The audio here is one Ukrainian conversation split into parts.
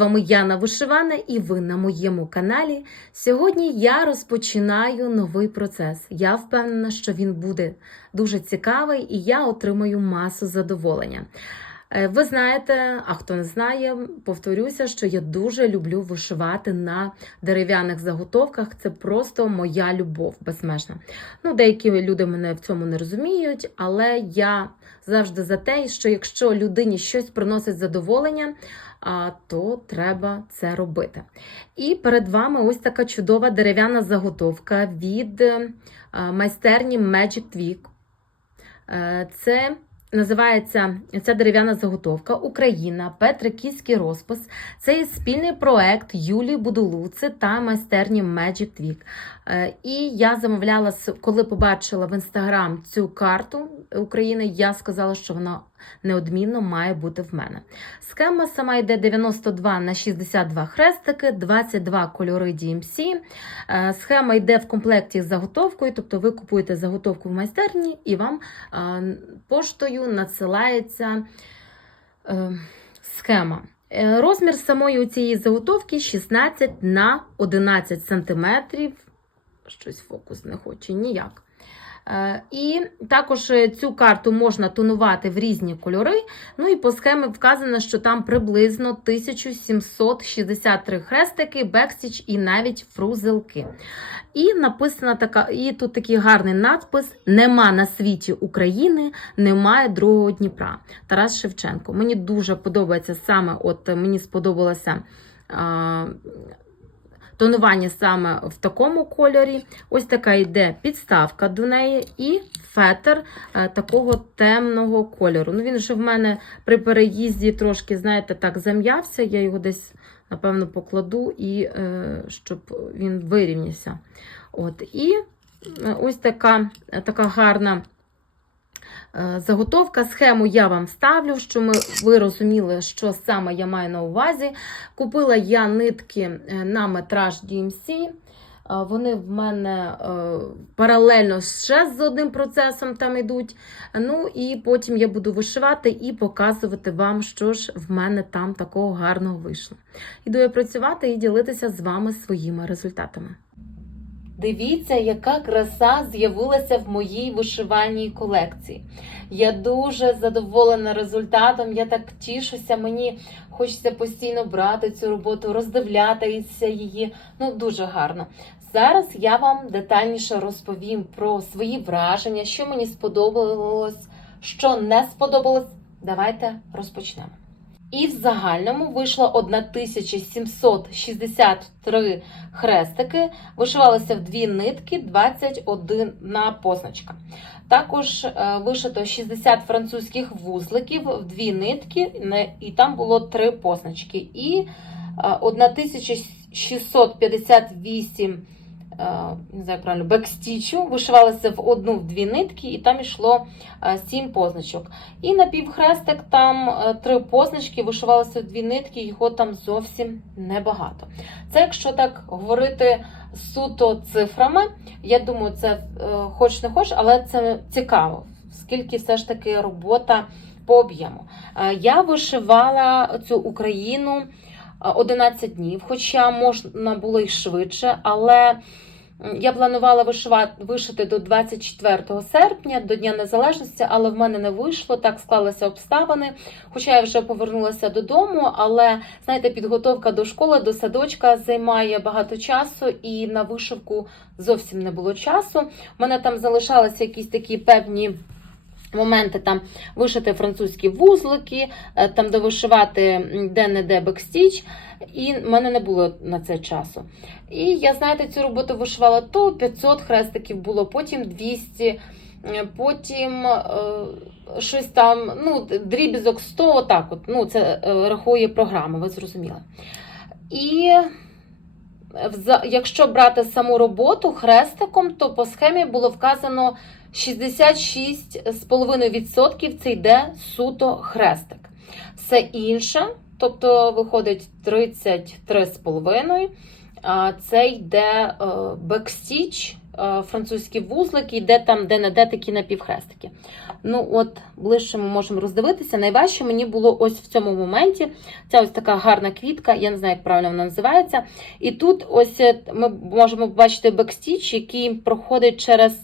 Вами Яна Вишивана і ви на моєму каналі. Сьогодні я розпочинаю новий процес. Я впевнена, що він буде дуже цікавий і я отримаю масу задоволення. Е, Ви знаєте, а хто не знає, повторюся, що я дуже люблю вишивати на дерев'яних заготовках. Це просто моя любов безмежна. Ну, деякі люди мене в цьому не розуміють, але я завжди за те, що якщо людині щось приносить задоволення, то треба це робити. І перед вами ось така чудова дерев'яна заготовка від е, майстерні Magic Twig. Е, Це називається ця дерев'яна заготовка Україна, Петриківський розпис. Це є спільний проект Юлії Будулуци та майстерні Magic Twig. Е, І я замовляла, коли побачила в інстаграм цю карту України, я сказала, що вона неодмінно має бути в мене. Схема сама йде 92 на 62 хрестики, 22 кольори DMC. Е, Схема йде в комплекті з заготовкою, тобто ви купуєте заготовку в майстерні і вам е, поштою надсилається схема. Розмір самої цієї заготовки 16 на 11 сантиметрів. Щось фокус не хоче ніяк. Е, І також е, цю карту можна тонувати в різні кольори. Ну і по схемі вказано, що там приблизно 1763 хрестики, бекстіч і навіть фрузелки. І написана така, і тут такий гарний надпис: Нема на світі України, немає другого Дніпра. Тарас Шевченко. Мені дуже подобається саме, от мені сподобалося. Тонування саме в такому кольорі. Ось така йде підставка до неї і фетр е, такого темного кольору. Ну, Він вже в мене при переїзді трошки, знаєте, так зам'явся. Я його десь, напевно, покладу, і е, щоб він вирівнявся. От. І е, ось така, така гарна. Е, Заготовка, схему я вам ставлю, що ми, ви розуміли, що саме я маю на увазі. Купила я нитки е, на метраж DMC. Е, Вони в мене паралельно ще з одним процесом там йдуть. Ну і потім я буду вишивати і показувати вам, що ж в мене там такого гарного вийшло. Іду я працювати і ділитися з вами своїми результатами. Дивіться, яка краса з'явилася в моїй вишивальній колекції. Я дуже задоволена результатом. Я так тішуся. Мені хочеться постійно брати цю роботу, роздивлятися її. Ну, дуже гарно. Зараз я вам детальніше розповім про свої враження, що мені сподобалось, що не сподобалось. Давайте розпочнемо. І в загальному вийшло 1763 хрестики, вишивалися в дві нитки, 21 позначка. Також е, вишито 60 французьких вузликів в дві нитки, і там було три позначки. І е, 1658 е, не знаю правильно, бекстічу, вишивалося в одну в дві нитки, і там йшло е, сім позначок. І на півхрестик там е, три позначки, вишивалося в дві нитки, його там зовсім небагато. Це якщо так говорити суто цифрами, я думаю, це е, хоч не хоч, але це цікаво, скільки все ж таки робота по об'єму. Е, Я вишивала цю Україну е, 11 днів, хоча можна було й швидше, але я планувала вишити до 24 серпня, до Дня Незалежності, але в мене не вийшло, так склалися обставини. Хоча я вже повернулася додому, але знаєте, підготовка до школи, до садочка займає багато часу, і на вишивку зовсім не було часу. У мене там залишалися якісь такі певні. Моменти там вишити французькі вузлики, е, там довишивати де-не-де бекстіч, і в мене не було на це часу. І я, знаєте, цю роботу вишивала то 500 хрестиків було, потім 200, е, потім е, щось там, ну, дрібізок 100, отак от. Ну, це е, рахує програма, ви зрозуміли. І якщо брати саму роботу хрестиком, то по схемі було вказано 66,5% це йде суто хрестик. Все інше, тобто виходить 33,5%, а це йде е, бекстіч е, французькі вузлики, і де там, де не де такі напівхрестики. Ну, от, ближче ми можемо роздивитися. Найважче мені було ось в цьому моменті. Ця ось така гарна квітка, я не знаю, як правильно вона називається. І тут ось е, ми можемо побачити бекстіч, який проходить через.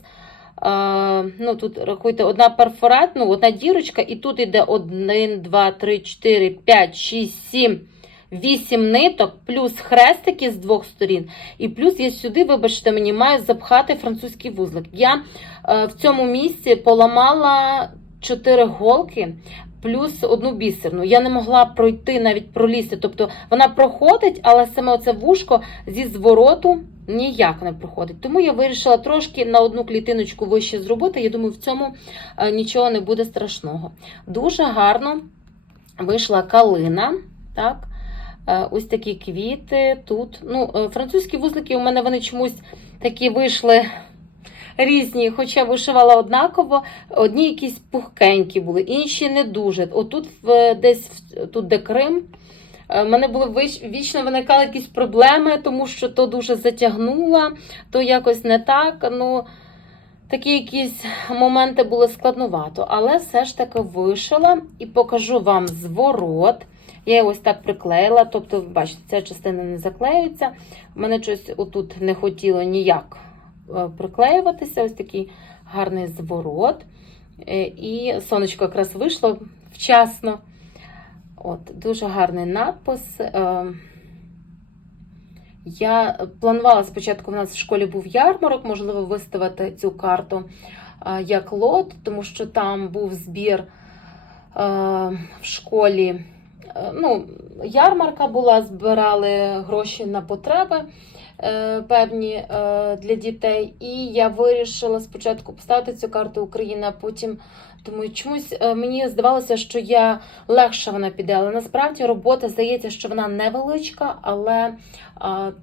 Ну, тут рахуйте, одна перфорат, ну, одна дірочка, і тут іде 1, 2, 3, 4, 5, 6, 7, 8 ниток, плюс хрестики з двох сторін. І плюс я сюди, вибачте, мені маю запхати французький вузлик. Я е, в цьому місці поламала 4 голки. Плюс одну бісерну. Я не могла пройти, навіть пролізти. Тобто вона проходить, але саме оце вушко зі звороту ніяк не проходить. Тому я вирішила трошки на одну клітиночку вище зробити. Я думаю, в цьому е, нічого не буде страшного. Дуже гарно вийшла калина. Так? Е, Ось такі квіти тут. Ну, е, Французькі вузлики у мене вони чомусь такі вийшли різні, хоча вишивала однаково. Одні якісь пухкенькі були, інші не дуже. Отут десь тут, де Крим. Е, в мене були вічно виникали якісь проблеми, тому що то дуже затягнула, то якось не так. Ну, такі якісь моменти були складновато, але все ж таки вишила і покажу вам зворот. Я його ось так приклеїла, тобто, бачите, ця частина не заклеюється. У мене щось отут не хотіло ніяк е, приклеюватися. Ось такий гарний зворот. Е, І сонечко якраз вийшло вчасно. От, Дуже гарний надпис. Е, Я планувала спочатку, в нас в школі був ярмарок, можливо, виставити цю карту е, як лот, тому що там був збір е, в школі. Ну, ярмарка була, збирали гроші на потреби певні е, для дітей. І я вирішила спочатку поставити цю карту України, а потім думаю, чомусь е, мені здавалося, що я легше вона піде. Але насправді робота здається, що вона невеличка, але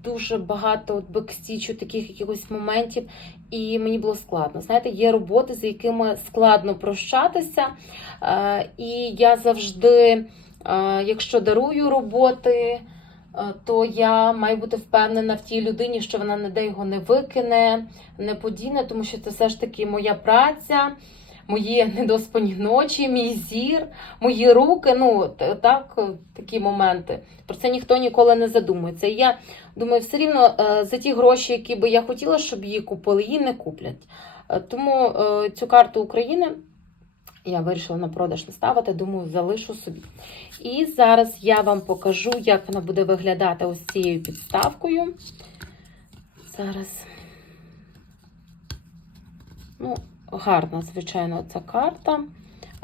дуже багато бекстічу, таких якихось моментів, і мені було складно. Знаєте, є роботи, з якими складно прощатися. Е, і я завжди, е, якщо дарую роботи, е, то я маю бути впевнена в тій людині, що вона ніде його не викине, не подіне, тому що це все ж таки моя праця. Мої недоспані ночі, мій зір, мої руки. Ну так, такі моменти. Про це ніхто ніколи не задумується. І я думаю, все рівно е, за ті гроші, які би я хотіла, щоб її купили, її не куплять. Е, Тому е, цю карту України я вирішила на продаж не ставити, думаю, залишу собі. І зараз я вам покажу, як вона буде виглядати ось цією підставкою. Зараз. Ну, гарна, звичайно, ця карта.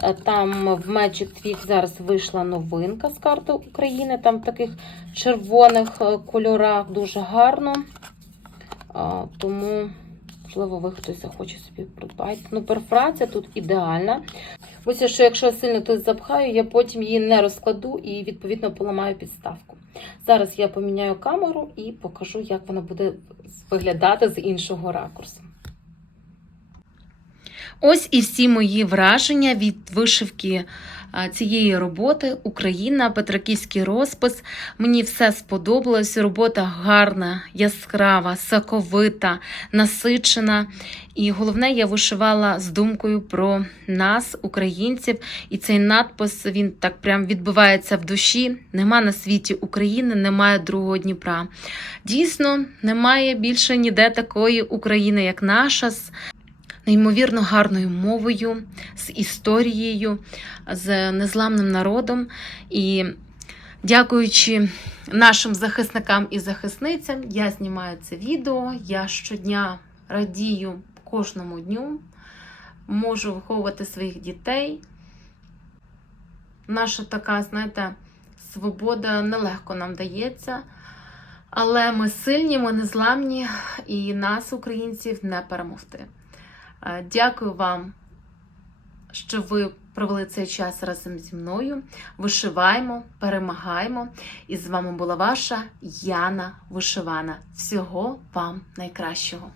Е, Там в Magic Tweak зараз вийшла новинка з карти України. Там в таких червоних е, кольорах дуже гарно. Тому, можливо, ви хтось захоче собі придбати. Ну, перфорація тут ідеальна. Ось, що якщо я сильно тут запхаю, я потім її не розкладу і, відповідно, поламаю підставку. Зараз я поміняю камеру і покажу, як вона буде виглядати з іншого ракурсу. Ось і всі мої враження від вишивки цієї роботи. Україна, Петраківський розпис. Мені все сподобалось. Робота гарна, яскрава, соковита, насичена. І головне, я вишивала з думкою про нас, українців. І цей надпис він так прям відбивається в душі. Нема на світі України, немає другого Дніпра. Дійсно, немає більше ніде такої України, як наша. Неймовірно гарною мовою, з історією, з незламним народом. І дякуючи нашим захисникам і захисницям, я знімаю це відео. Я щодня радію кожному дню, можу виховувати своїх дітей. Наша така, знаєте, свобода нелегко нам дається. Але ми сильні, ми незламні, і нас, українців, не перемогти. Е, Дякую вам, що ви провели цей час разом зі мною. Вишиваємо, перемагаємо. І з вами була ваша Яна Вишивана. Всього вам найкращого!